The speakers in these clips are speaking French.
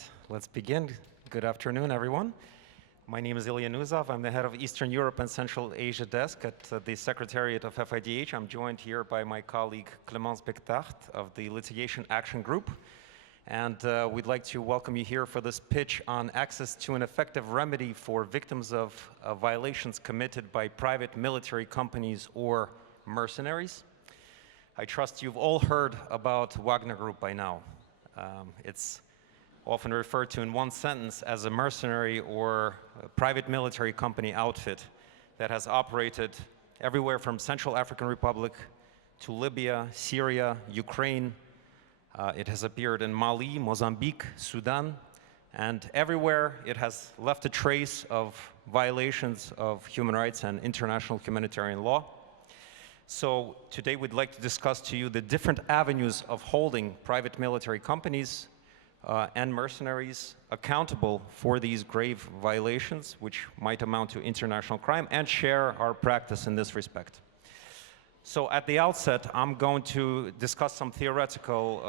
right, let's begin. Good afternoon, everyone. My name is Ilya Nuzov. I'm the head of Eastern Europe and Central Asia desk at the Secretariat of FIDH. I'm joined here by my colleague Clémence Bectaert of the Litigation Action Group. And we'd like to welcome you here for this pitch on access to an effective remedy for victims of violations committed by private military companies or mercenaries. I trust you've all heard about Wagner Group by now. It's often referred to in one sentence as a mercenary or a private military company outfit that has operated everywhere from Central African Republic to Libya, Syria, Ukraine. It has appeared in Mali, Mozambique, Sudan, and everywhere it has left a trace of violations of human rights and international humanitarian law. So today we'd like to discuss to you the different avenues of holding private military companies and mercenaries accountable for these grave violations, which might amount to international crime, and share our practice in this respect. So at the outset, I'm going to discuss some theoretical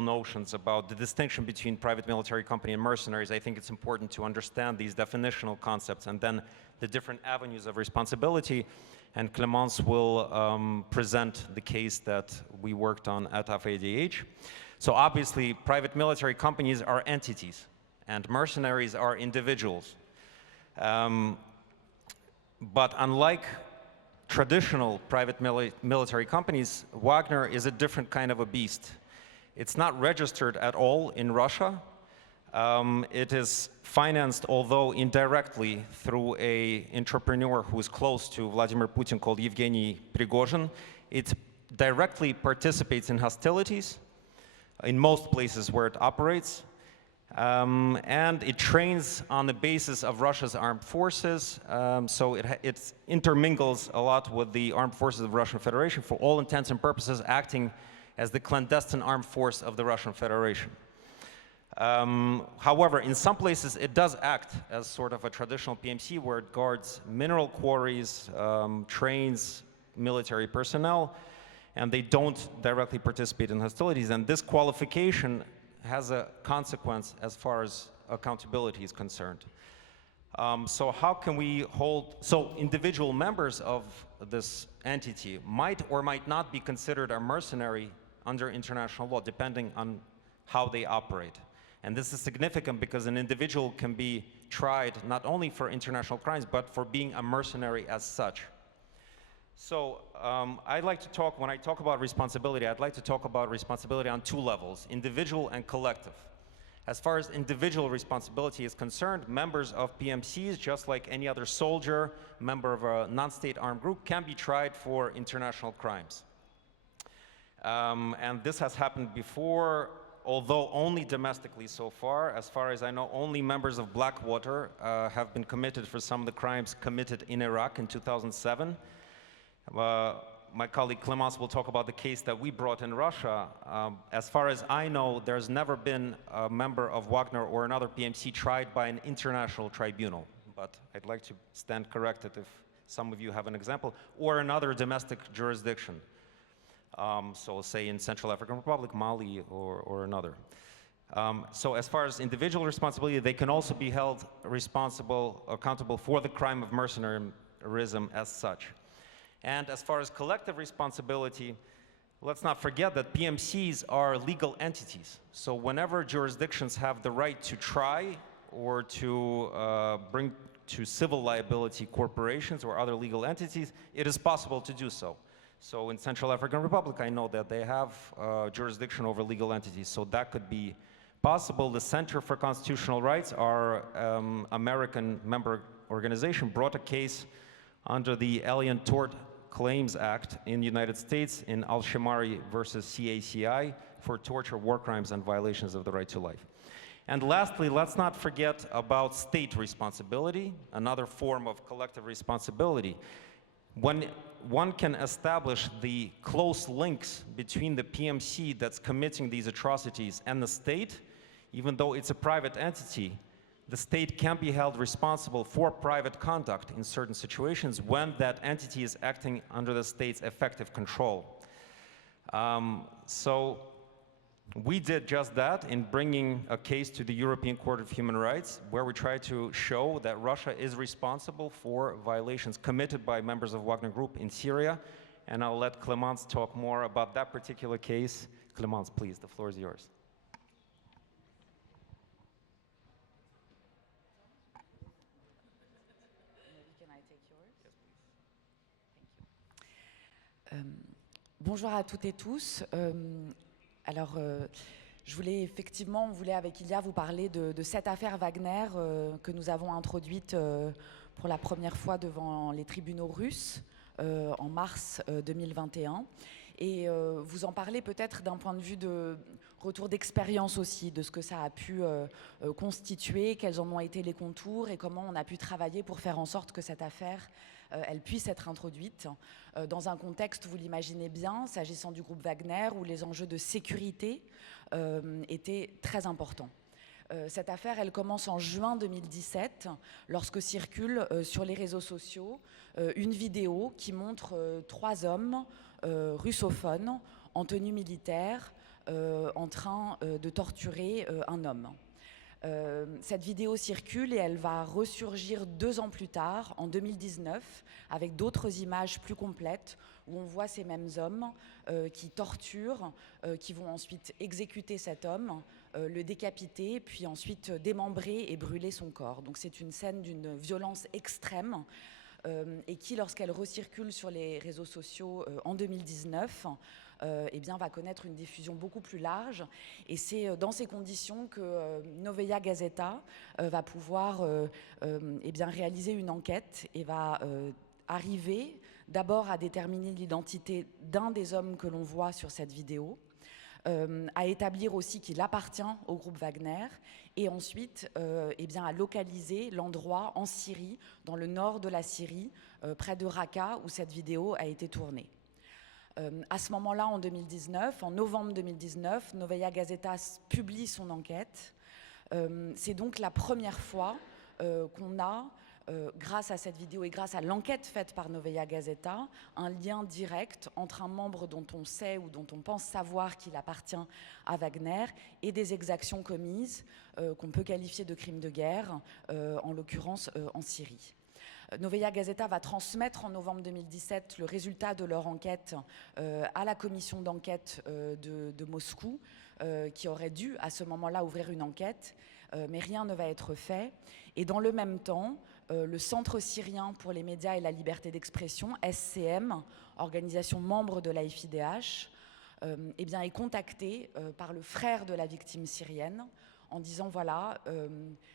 notions about the distinction between private military company and mercenaries. I think it's important to understand these definitional concepts and then the different avenues of responsibility. And Clémence will present the case that we worked on at FIDH. So obviously, private military companies are entities, and mercenaries are individuals. But unlike traditional private military companies, Wagner is a different kind of a beast. It's not registered at all in Russia. It is financed, although indirectly, through an entrepreneur who is close to Vladimir Putin called Yevgeny Prigozhin. It directly participates in hostilities in most places where it operates. And it trains on the basis of Russia's armed forces, so it intermingles a lot with the armed forces of the Russian Federation, for all intents and purposes acting as the clandestine armed force of the Russian Federation. However, in some places it does act as sort of a traditional PMC where it guards mineral quarries, trains military personnel, and they don't directly participate in hostilities. And this qualification has a consequence as far as accountability is concerned. So how can we hold, so individual members of this entity might or might not be considered a mercenary under international law, depending on how they operate. And this is significant because an individual can be tried not only for international crimes, but for being a mercenary as such. So I'd like to talk, when I talk about responsibility, I'd like to talk about responsibility on two levels, individual and collective. As far as individual responsibility is concerned, members of PMCs, just like any other soldier, member of a non-state armed group, can be tried for international crimes. And this has happened before, although only domestically so far. As far as I know, only members of Blackwater have been committed for some of the crimes committed in Iraq in 2007. My colleague Clémence will talk about the case that we brought in Russia. As far as I know, there's never been a member of Wagner or another PMC tried by an international tribunal. But I'd like to stand corrected if some of you have an example, or another domestic jurisdiction. So say in Central African Republic, Mali, or another. So as far as individual responsibility, they can also be held accountable for the crime of mercenarism as such. And as far as collective responsibility, let's not forget that PMCs are legal entities. So whenever jurisdictions have the right to try or to bring to civil liability corporations or other legal entities, it is possible to do so. So in Central African Republic, I know that they have jurisdiction over legal entities, so that could be possible. The Center for Constitutional Rights, our American member organization, brought a case under the Alien Tort Claims Act in the United States in Al-Shimari versus CACI for torture, war crimes, and violations of the right to life. And lastly, let's not forget about state responsibility, another form of collective responsibility. When one can establish the close links between the PMC that's committing these atrocities and the state, even though it's a private entity, the state can be held responsible for private conduct in certain situations when that entity is acting under the state's effective control. So We did just that in bringing a case to the European Court of Human Rights, where we try to show that Russia is responsible for violations committed by members of Wagner Group in Syria. And I'll let Clémence talk more about that particular case. Clémence, please, the floor is yours. Bonjour à toutes et tous. Je voulais effectivement, avec Ilia vous parler de cette affaire Wagner que nous avons introduite pour la première fois devant les tribunaux russes en mars 2021. Et vous en parler peut-être d'un point de vue de retour d'expérience aussi, de ce que ça a pu constituer, quels en ont été les contours et comment on a pu travailler pour faire en sorte que cette affaire elle puisse être introduite dans un contexte, vous l'imaginez bien, s'agissant du groupe Wagner, où les enjeux de sécurité étaient très importants. Cette affaire, elle commence en juin 2017, lorsque circule sur les réseaux sociaux une vidéo qui montre 3 hommes russophones en tenue militaire en train de torturer un homme. Cette vidéo circule et elle va ressurgir 2 ans plus tard, en 2019, avec d'autres images plus complètes où on voit ces mêmes hommes qui torturent, qui vont ensuite exécuter cet homme, le décapiter, puis ensuite démembrer et brûler son corps. Donc c'est une scène d'une violence extrême et qui, lorsqu'elle recircule sur les réseaux sociaux en 2019, eh bien, va connaître une diffusion beaucoup plus large. Et c'est dans ces conditions que Novaya Gazeta va pouvoir eh bien, réaliser une enquête et va arriver d'abord à déterminer l'identité d'un des hommes que l'on voit sur cette vidéo, à établir aussi qu'il appartient au groupe Wagner et ensuite eh bien, à localiser l'endroit en Syrie, dans le nord de la Syrie, près de Raqqa, où cette vidéo a été tournée. À ce moment-là, en 2019, en novembre 2019, Novaya Gazeta publie son enquête. C'est donc la première fois qu'on a, grâce à cette vidéo et grâce à l'enquête faite par Novaya Gazeta, un lien direct entre un membre dont on sait ou dont on pense savoir qu'il appartient à Wagner et des exactions commises qu'on peut qualifier de crimes de guerre, en l'occurrence en Syrie. Novaya Gazeta va transmettre en novembre 2017 le résultat de leur enquête à la commission d'enquête de Moscou, qui aurait dû à ce moment-là ouvrir une enquête, mais rien ne va être fait. Et dans le même temps, le Centre syrien pour les médias et la liberté d'expression, SCM, organisation membre de la FIDH, eh bien, est contacté par le frère de la victime syrienne, en disant voilà,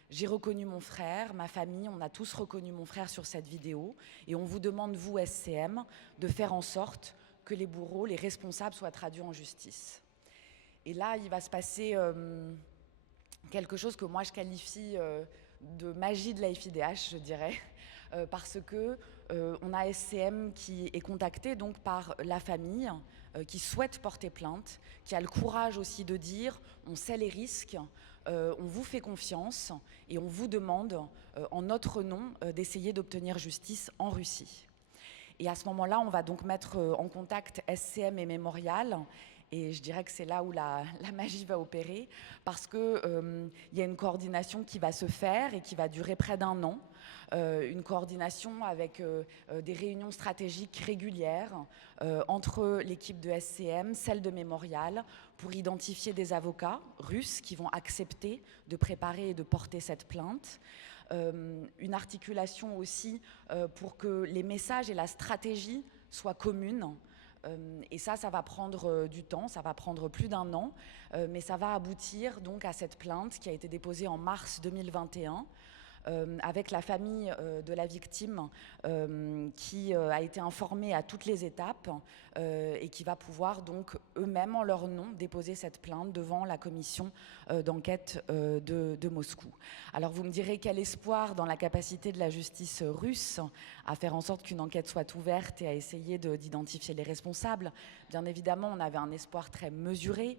j'ai reconnu mon frère, ma famille, on a tous reconnu mon frère sur cette vidéo et on vous demande, vous, SCM, de faire en sorte que les bourreaux, les responsables soient traduits en justice. Et là, il va se passer quelque chose que moi je qualifie de magie de la FIDH, je dirais, parce que on a SCM qui est contacté donc par la famille qui souhaite porter plainte, qui a le courage aussi de dire on sait les risques, on vous fait confiance et on vous demande en notre nom d'essayer d'obtenir justice en Russie. Et à ce moment-là, on va donc mettre en contact SCM et Mémorial. Et je dirais que c'est là où la magie va opérer, parce qu'il y a une coordination qui va se faire et qui va durer près d'1 an. Une coordination avec des réunions stratégiques régulières entre l'équipe de SCM, celle de Mémorial, pour identifier des avocats russes qui vont accepter de préparer et de porter cette plainte. Une articulation aussi pour que les messages et la stratégie soient communes. Et ça va prendre du temps, ça va prendre plus d'1 an, mais ça va aboutir donc à cette plainte qui a été déposée en mars 2021 avec la famille de la victime qui a été informée à toutes les étapes et qui va pouvoir donc eux-mêmes en leur nom déposer cette plainte devant la commission d'enquête de Moscou. Alors vous me direz quel espoir dans la capacité de la justice russe à faire en sorte qu'une enquête soit ouverte et à essayer d'identifier les responsables. Bien évidemment, on avait un espoir très mesuré,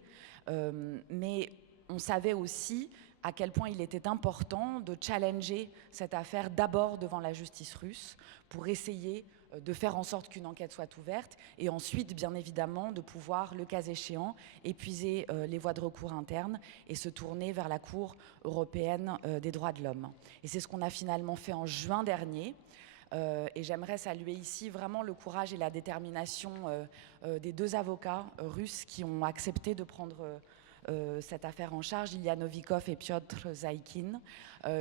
mais on savait aussi à quel point il était important de challenger cette affaire d'abord devant la justice russe pour essayer de faire en sorte qu'une enquête soit ouverte et ensuite, bien évidemment, de pouvoir, le cas échéant, épuiser les voies de recours internes et se tourner vers la Cour européenne des droits de l'homme. Et c'est ce qu'on a finalement fait en juin dernier. Et j'aimerais saluer ici vraiment le courage et la détermination des deux avocats russes qui ont accepté de prendre cette affaire en charge, Ilya Novikov et Piotr Zaikin,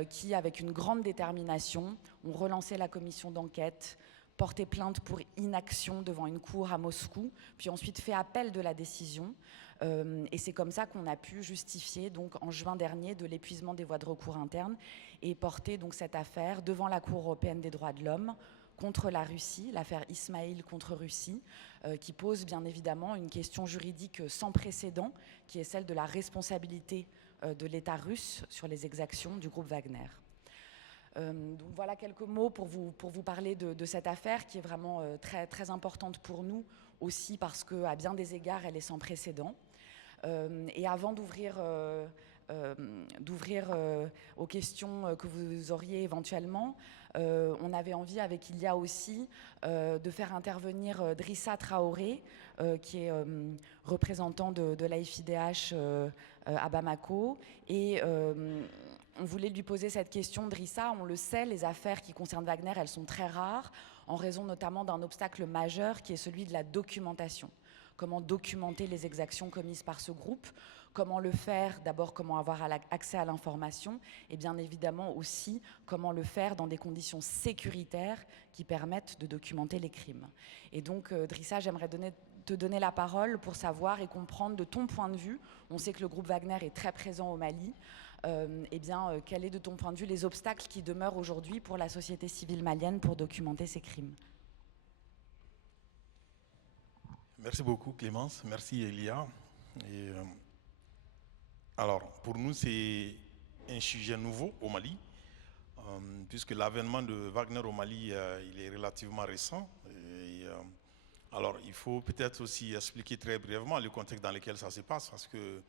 qui, avec une grande détermination, ont relancé la commission d'enquête, porté plainte pour inaction devant une cour à Moscou, puis ensuite fait appel de la décision. Et c'est comme ça qu'on a pu justifier, donc, en juin dernier, de l'épuisement des voies de recours internes et porter donc, cette affaire devant la Cour européenne des droits de l'homme contre la Russie, l'affaire Ismail contre Russie, qui pose bien évidemment une question juridique sans précédent, qui est celle de la responsabilité de l'État russe sur les exactions du groupe Wagner. Donc voilà quelques mots pour vous parler de cette affaire qui est vraiment très, très importante pour nous, aussi parce qu'à bien des égards, elle est sans précédent. Et avant d'ouvrir aux questions que vous auriez éventuellement, on avait envie avec Ilya aussi de faire intervenir Drissa Traoré, qui est représentant de l'AFIDH à Bamako. Et on voulait lui poser cette question. Drissa, on le sait, les affaires qui concernent Wagner, elles sont très rares, en raison notamment d'un obstacle majeur qui est celui de la documentation. Comment documenter les exactions commises par ce groupe, comment le faire, d'abord comment avoir accès à l'information, et bien évidemment aussi comment le faire dans des conditions sécuritaires qui permettent de documenter les crimes. Et donc Drissa, j'aimerais te donner la parole pour savoir et comprendre de ton point de vue, on sait que le groupe Wagner est très présent au Mali, quel est de ton point de vue les obstacles qui demeurent aujourd'hui pour la société civile malienne pour documenter ces crimes? Merci beaucoup Clémence, merci Elia. Et, alors pour nous c'est un sujet nouveau au Mali, puisque l'avènement de Wagner au Mali il est relativement récent. Alors il faut peut-être aussi expliquer très brièvement le contexte dans lequel ça se passe, parce que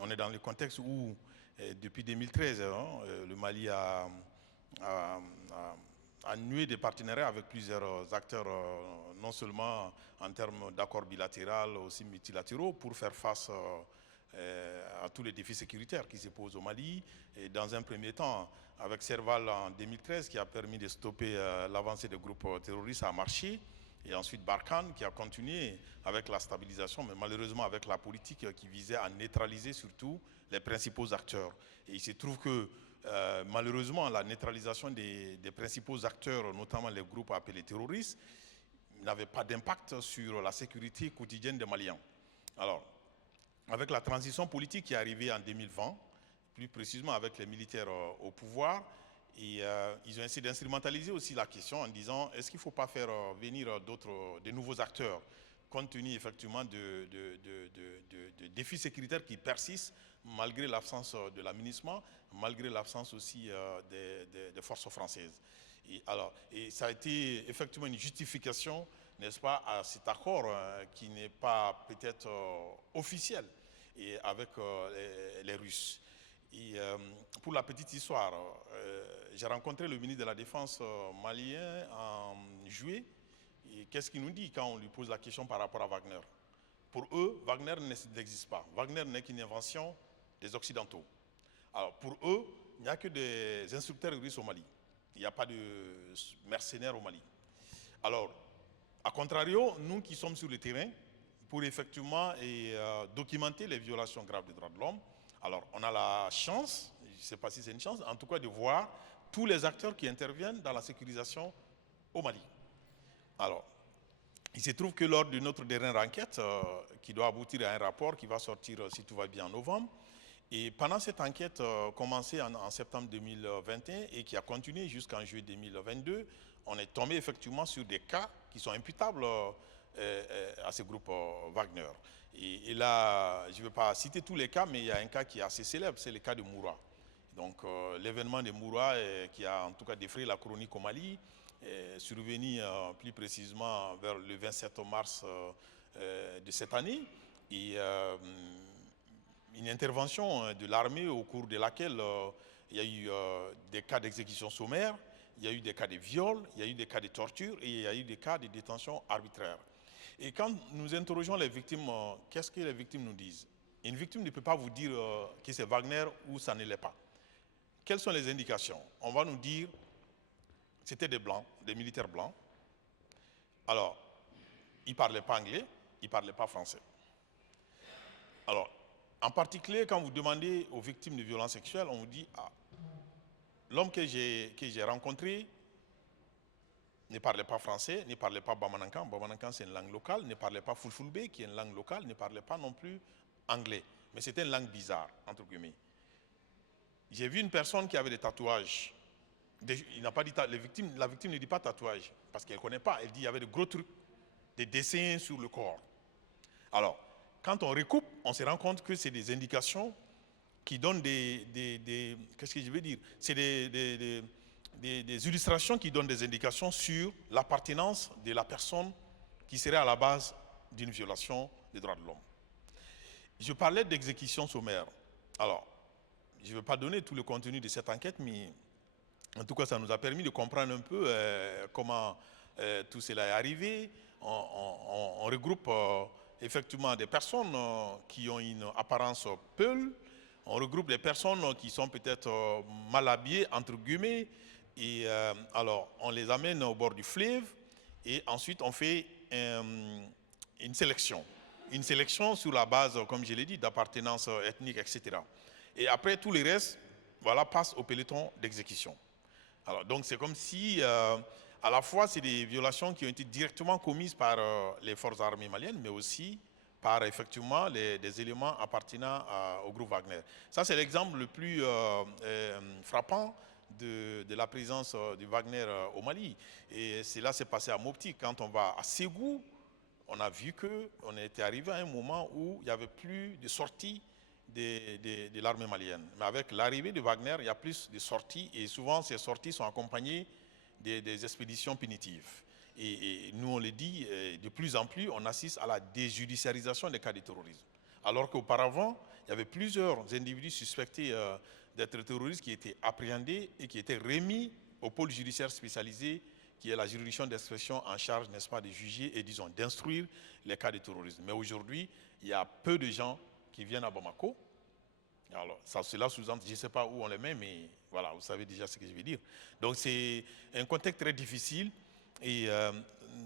on est dans le contexte où depuis 2013 le Mali a noué des partenariats avec plusieurs acteurs, non seulement en termes d'accords bilatéraux, aussi multilatéraux, pour faire face à tous les défis sécuritaires qui se posent au Mali. Et dans un premier temps, avec Serval en 2013, qui a permis de stopper l'avancée des groupes terroristes, ça a marché. Et ensuite Barkhane, qui a continué avec la stabilisation, mais malheureusement avec la politique qui visait à neutraliser surtout les principaux acteurs. Et il se trouve que malheureusement, la neutralisation des principaux acteurs, notamment les groupes appelés terroristes, n'avait pas d'impact sur la sécurité quotidienne des Maliens. Alors, avec la transition politique qui est arrivée en 2020, plus précisément avec les militaires au pouvoir, et ils ont essayé d'instrumentaliser aussi la question en disant est-ce qu'il ne faut pas faire venir de nouveaux acteurs, compte tenu effectivement de défis sécuritaires qui persistent malgré l'absence de l'aménagement, malgré l'absence aussi des forces françaises. Et ça a été effectivement une justification, n'est-ce pas, à cet accord qui n'est pas peut-être officiel et avec les Russes. Et pour la petite histoire, j'ai rencontré le ministre de la Défense malien en juillet. Et qu'est-ce qu'il nous dit quand on lui pose la question par rapport à Wagner? Pour eux, Wagner n'existe pas. Wagner n'est qu'une invention des Occidentaux. Alors pour eux, il n'y a que des instructeurs russes au Mali. Il n'y a pas de mercenaires au Mali. Alors, à contrario, nous qui sommes sur le terrain, pour effectivement documenter les violations graves des droits de l'homme, alors on a la chance, je ne sais pas si c'est une chance, en tout cas de voir tous les acteurs qui interviennent dans la sécurisation au Mali. Alors, il se trouve que lors de notre dernière enquête, qui doit aboutir à un rapport qui va sortir, si tout va bien, en novembre, et pendant cette enquête commencée en septembre 2021 et qui a continué jusqu'en juillet 2022, on est tombé effectivement sur des cas qui sont imputables à ce groupe Wagner. Et là, je ne vais pas citer tous les cas, mais il y a un cas qui est assez célèbre, c'est le cas de Moura. Donc l'événement de Moura qui a en tout cas défrayé la chronique au Mali, est survenu plus précisément vers le 27 mars de cette année. Et une intervention de l'armée au cours de laquelle il y a eu des cas d'exécution sommaire il y a eu des cas de viol, il y a eu des cas de torture et il y a eu des cas de détention arbitraire. Et quand nous interrogeons les victimes, qu'est-ce que les victimes nous disent? Une victime ne peut pas vous dire que c'est Wagner ou ça ne l'est pas. Quelles sont les indications? On va nous dire c'était des blancs, des militaires blancs. Alors, ils ne parlaient pas anglais, ils ne parlaient pas français. Alors, en particulier, quand vous demandez aux victimes de violences sexuelles, on vous dit ah, l'homme que j'ai rencontré ne parlait pas français, ne parlait pas bamanankan. Bamanankan, c'est une langue locale. Ne parlait pas fulfulde, qui est une langue locale. Ne parlait pas non plus anglais. Mais c'était une langue bizarre, entre guillemets. J'ai vu une personne qui avait des tatouages. Il n'a pas dit la victime ne dit pas tatouage, parce qu'elle ne connaît pas. Elle dit qu'il y avait de gros trucs, des dessins sur le corps. Alors, quand on recoupe, on se rend compte que c'est des indications qui donnent qu'est-ce que je veux dire? C'est des illustrations qui donnent des indications sur l'appartenance de la personne qui serait à la base d'une violation des droits de l'homme. Je parlais d'exécution sommaire. Alors, je ne vais pas donner tout le contenu de cette enquête, mais en tout cas, ça nous a permis de comprendre un peu comment tout cela est arrivé. On regroupe effectivement des personnes qui ont une apparence peule. On regroupe des personnes qui sont peut-être mal habillées, entre guillemets. Et alors, on les amène au bord du fleuve. Et ensuite, on fait une sélection. Une sélection sur la base, comme je l'ai dit, d'appartenance ethnique, etc. Et après, tout le reste, voilà, passe au peloton d'exécution. Alors, donc, c'est comme si, à la fois, c'est des violations qui ont été directement commises par les forces armées maliennes, mais aussi par, effectivement, des éléments appartenant au groupe Wagner. Ça, c'est l'exemple le plus frappant de la présence du Wagner au Mali. Et cela s'est passé à Mopti. Quand on va à Ségou, on a vu qu'on était arrivé à un moment où il n'y avait plus de sorties de l'armée malienne. Mais avec l'arrivée de Wagner, il y a plus de sorties et souvent ces sorties sont accompagnées des expéditions punitives. Et nous, on le dit, de plus en plus, on assiste à la déjudiciarisation des cas de terrorisme. Alors qu'auparavant, il y avait plusieurs individus suspectés d'être terroristes qui étaient appréhendés et qui étaient remis au pôle judiciaire spécialisé qui est la juridiction d'instruction en charge, n'est-ce pas, de juger et, disons, d'instruire les cas de terrorisme. Mais aujourd'hui, il y a peu de gens qui viennent à Bamako. Alors, cela sous-entend, je ne sais pas où on les met, mais voilà, vous savez déjà ce que je veux dire. Donc, c'est un contexte très difficile et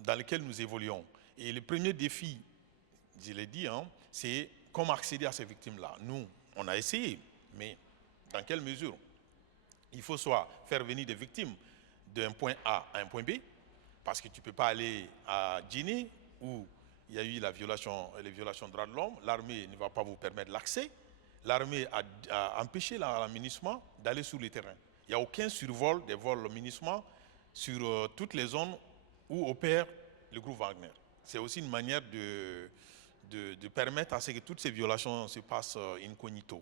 dans lequel nous évoluons. Et le premier défi, je l'ai dit, hein, c'est comment accéder à ces victimes-là. Nous, on a essayé, mais dans quelle mesure? Il faut soit faire venir des victimes d'un point A à un point B, parce que tu ne peux pas aller à Djinné, où il y a eu les violations de droits de l'homme, l'armée ne va pas vous permettre l'accès, l'armée a empêché la MINUSMA d'aller sur le terrain. Il n'y a aucun survol des vols MINUSMA sur toutes les zones où opère le groupe Wagner. C'est aussi une manière de permettre à ce que toutes ces violations se passent incognito.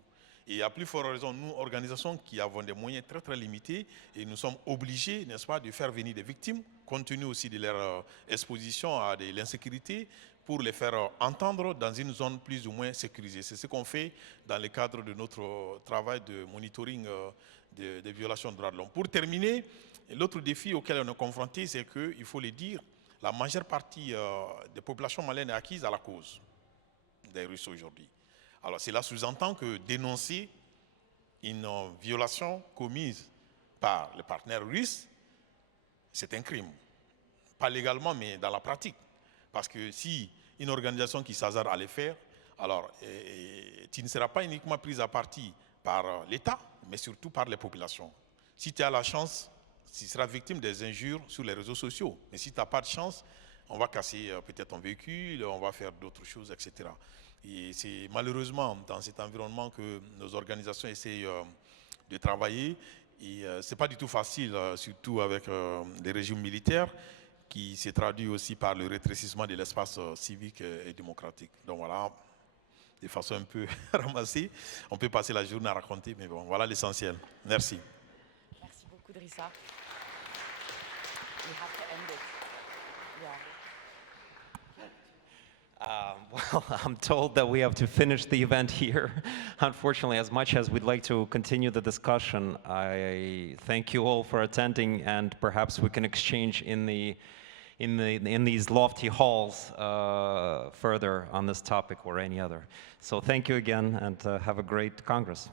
Et à plus forte raison, nous, organisations qui avons des moyens très très limités, et nous sommes obligés, n'est-ce pas, de faire venir des victimes, compte tenu aussi de leur exposition à de l'insécurité, pour les faire entendre dans une zone plus ou moins sécurisée. C'est ce qu'on fait dans le cadre de notre travail de monitoring des violations de droits de l'homme. Pour terminer, l'autre défi auquel on est confronté, c'est qu'il faut le dire, la majeure partie des populations maliennes est acquise à la cause des Russes aujourd'hui. Alors cela sous-entend que dénoncer une violation commise par les partenaires russes, c'est un crime. Pas légalement, mais dans la pratique. Parce que si une organisation qui s'hasarde à le faire, alors tu ne seras pas uniquement prise à partie par l'État, mais surtout par les populations. Si tu as la chance, tu seras victime des injures sur les réseaux sociaux. Mais si tu n'as pas de chance, on va casser peut-être ton véhicule, on va faire d'autres choses, etc. Et c'est malheureusement dans cet environnement que nos organisations essayent de travailler. Et ce n'est pas du tout facile, surtout avec les régimes militaires, qui se traduit aussi par le rétrécissement de l'espace civique et démocratique. Donc voilà, de façon un peu ramassée, on peut passer la journée à raconter, mais bon, voilà l'essentiel. Merci. Merci beaucoup, Drissa. We have to end it. Yeah. Well, I'm told that we have to finish the event here. Unfortunately, as much as we'd like to continue the discussion, I thank you all for attending, and perhaps we can exchange in these lofty halls further on this topic or any other. So thank you again, and have a great Congress.